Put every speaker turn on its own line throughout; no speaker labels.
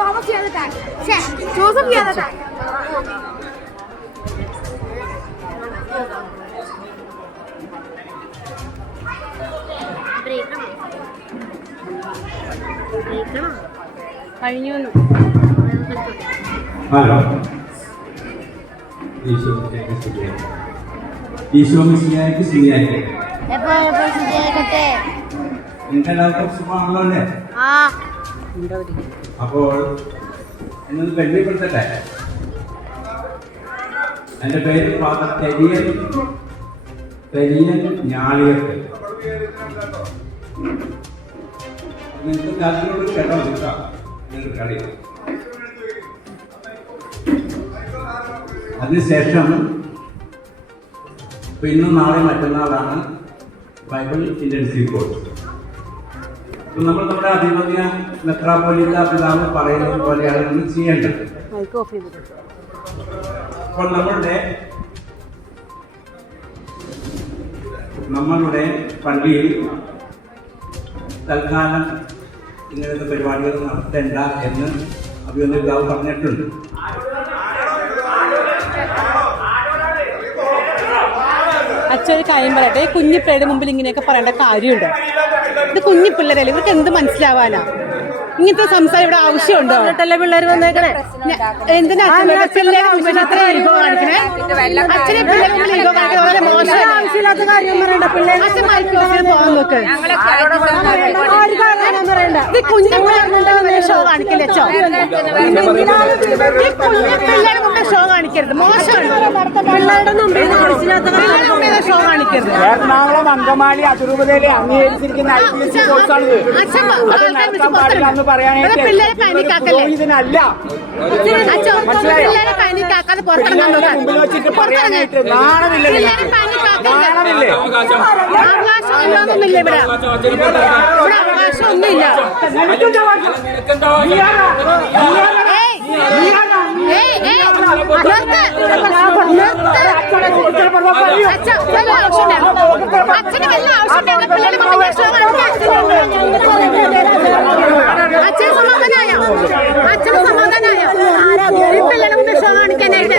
Thomas ചെയ്യാതെ tag ഛേ Joseph ചെയ്യാതെ ടാഗ്
കഴിഞ്ഞു.
ഹലോ. ഈശോ. ഈശോ മിശിഹായ്ക്ക് സ്തുതിയായിരിക്കട്ടെ.
എപ്പോ എപ്പോ ശരിയാക്കട്ടെ
നിങ്ങൾക്ക് എല്ലാവർക്കും സുഖമാണല്ലോ അല്ലേ?
ആ.
അപ്പോൾ എന്നൊന്ന് പരിചയപ്പെടുത്തട്ടെ എന്റെ പേര് ഫാദർ തെരിയൻ. തെരിയൻ ഞാളിയത്ത്. നിങ്ങൾക്ക് താല്പര്യമുള്ള കേട്ടോ നിൽക്കാം നിങ്ങൾക്ക് അതിനുശേഷം ഇന്ന് നാളെ മറ്റന്നാളാണ് ബൈബിൾ ഇന്റൻസീവ് കോഴ്സ്. നമ്മൾ നമ്മുടെ അഭിമന്യ മെത്രാപ്പൊലിത്ത പിതാവ് പറയുന്നത് പോലെയാണ് നമ്മൾ ചെയ്യേണ്ടത്. അപ്പോൾ നമ്മളുടെ നമ്മളുടെ പള്ളിയിൽ തൽക്കാലം ഇങ്ങനത്തെ പരിപാടികൾ നടത്തേണ്ട എന്ന് അഭിമന്യ പിതാവ് പറഞ്ഞിട്ടുണ്ട്.
അച്ഛൻ കാര്യം പറയട്ടെ? കുഞ്ഞു പിള്ളേരുടെ മുമ്പിൽ ഇങ്ങനെയൊക്കെ പറയേണ്ട കാര്യമുണ്ടോ? ഇത് കുഞ്ഞു പിള്ളേരല്ലേ ഇവർക്ക് എന്ത് മനസ്സിലാവാനാ? ഇങ്ങനത്തെ സംസാരം ഇവിടെ ആവശ്യമുണ്ടോ? പിള്ളേർ വന്നേക്കണേ? എന്തിനാ അച്ഛനെ ആവശ്യമില്ലാത്ത കാര്യം പറയണ്ട. പിള്ളേർ അച്ഛൻ പോകാൻ നോക്ക്. കുഞ്ഞു ഷോ കാണിക്കില്ല അച്ഛോ? ഈ കുഞ്ഞു പിള്ളേരുടെ മുമ്പിൽ ഷോ കാണിക്കരുത്. മോശമാണ്. ഷോ കാണിക്കരുത്.
എറണാകുളം അങ്കമാലി അതിരൂപതയിലെ അംഗീകരിച്ചിരിക്കുന്ന ഐ പി എസ് സി കോഴ്സാണിത്.
അച്ഛൻ
അത് നടത്താൻ പാടില്ല എന്ന് മുമ്പിൽ വെച്ചിട്ട് പറയാനായിട്ട് നാണമില്ല
ഇവിടെ. ഇവിടെ അവകാശം അച്ഛന്? പിള്ളേരെ സമാധാനായോ അച്ഛന് സമാധാനായോ ഈ പിള്ളേരെ മുമ്പിൽ ഷോ കാണിക്കാനായിട്ട്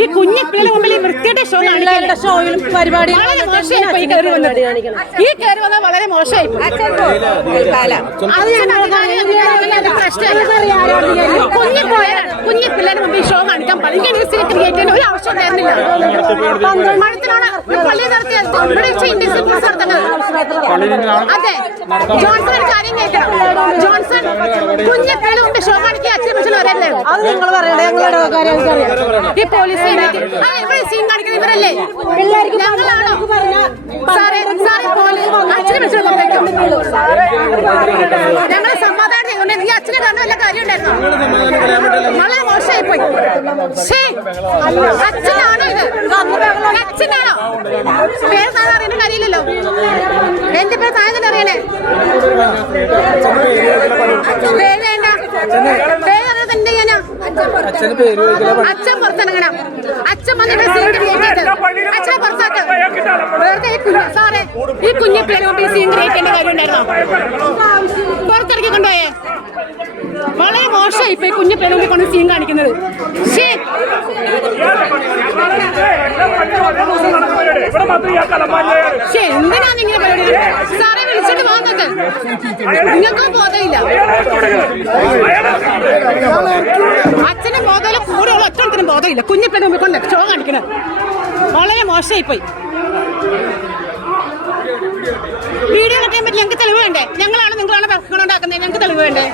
ഈ കുഞ്ഞി പിള്ളേരെ മുമ്പിൽ ഈ വൃത്തിയുടെ ഷോ കാണിക്കാൻ ഷോയിലും പരിപാടി വളരെ മോശമായി കയറി വന്നത്. ഈ കയറി വന്നത് വളരെ മോശമായി കുഞ്ഞി പോയ കുഞ്ഞി പിള്ളേരെ മുമ്പിൽ ഷോ കാണിക്കാൻ പള്ളിക്ക് ക്രിയേറ്റ് ചെയ്യാൻ ഒരു ആവശ്യം ഉണ്ടായിരുന്നില്ല മഴത്തിലാണ് പള്ളി നടത്തിയത് ഇവിടെ വെച്ച് ഇന്ത്യൻ നടത്തുന്നത്. അതെ ജോൺസൺ ഒരു കാര്യം കേൾക്കണം. ജോൺസൺ കുഞ്ഞി ഷോ അച്ഛനെ അത് നിങ്ങൾ ഞങ്ങളുടെ കാര്യം ഈ പോലീസ് ആ ഇവിടെ സീൻ ഇവരല്ലേ? ഞങ്ങളാണോ? സാറേ സാറേ പോലീസ് അച്ഛനെ പറഞ്ഞേക്കും ഞങ്ങളെ സമാധാനം ചെയ്തുകൊണ്ട് ഈ അച്ഛനെ കാരണം വല്ല കാര്യം ഉണ്ടായിരുന്നോ? വളരെ മോശമായി പോയി ശ്ശേ, അച്ഛനാണോ ഇത്? അച്ഛനാണോ? പേര് താഴെ അറിയേണ്ട കാര്യമില്ലല്ലോ. എന്റെ പേര്? താഴെ തന്നെ അറിയണേ? വേണ്ട പേര് അച്ഛൻ പുറത്തിറങ്ങണം അച്ഛൻ വന്നിട്ട് സീൻ ക്രിയേറ്റ് ചെയ്ത് അച്ഛനെ പുറത്താക്ക് വെറുതെ ഈ കുഞ്ഞ് സാറേ ഈ കുഞ്ഞു പേര് മുമ്പ് ഈ സീൻ ക്രിയേറ്റ് ചെയ്യേണ്ട കാര്യം ഉണ്ടായിരുന്നോ പുറത്തിറക്കി കൊണ്ടുപോയേ വളരെ മോശമായി ഇപ്പൊ ഈ കുഞ്ഞു പേര് കൊണ്ട് സീൻ കാണിക്കുന്നത്. ശ്ശേ, എന്തിനാണ് ഇങ്ങനെ പരിപാടി സാറേ നിങ്ങൾക്ക് ബോധമില്ല. അച്ഛന് ബോധമില്ല കൂടെയുള്ള ഒറ്റത്തിനും ബോധമില്ല. മുമ്പിൽ കൊണ്ട് ഷോ കാണിക്കണത് വളരെ മോശമായി പോയി വീഡിയോ കട്ടാൻ പറ്റില്ല. ഞങ്ങൾക്ക് തെളിവ് വേണ്ടേ? ഞങ്ങളാണ് നിങ്ങളാണ് ഭക്ഷണം ഉണ്ടാക്കുന്നത് ഞങ്ങൾക്ക് തെളിവ് വേണ്ടേ?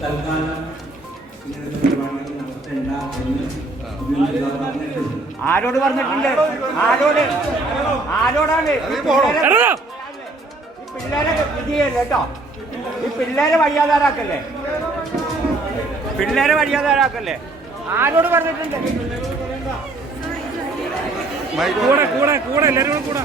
തൽക്കാലം നടത്തേണ്ട എന്ന്
ആരോട് പറഞ്ഞിട്ടുണ്ട്? ആരോട്? ആരോടാണ്? ഈ പിള്ളേരെ ഇത് ചെയ്യല്ലേ കേട്ടോ? ഈ പിള്ളേരെ വഴിയാതാരാക്കല്ലേ? പിള്ളേരെ വഴിയാതാരാക്കല്ലേ? ആരോട് പറഞ്ഞിട്ടുണ്ട്?
കൂടെ കൂടെ കൂടെ എല്ലാരും കൂടെ.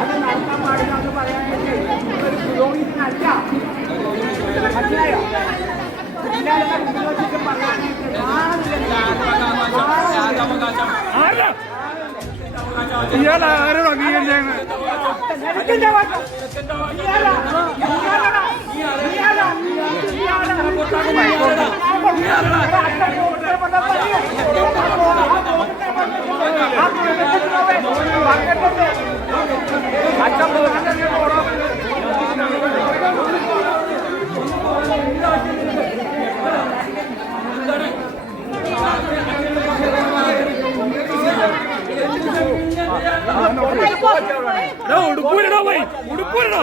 അത് നടത്താൻ പാടില്ല എന്ന് ഒരു പുരോഹിതനല്ല മനസ്സിലായോ ഇല്ലാതെ ഉപയോഗിച്ചിട്ട് പറയാനായിട്ട്
ആരാ ഇയാൾ
കുഴപ്പം? നീയാരാ? നീയാരാടാ?
కూరను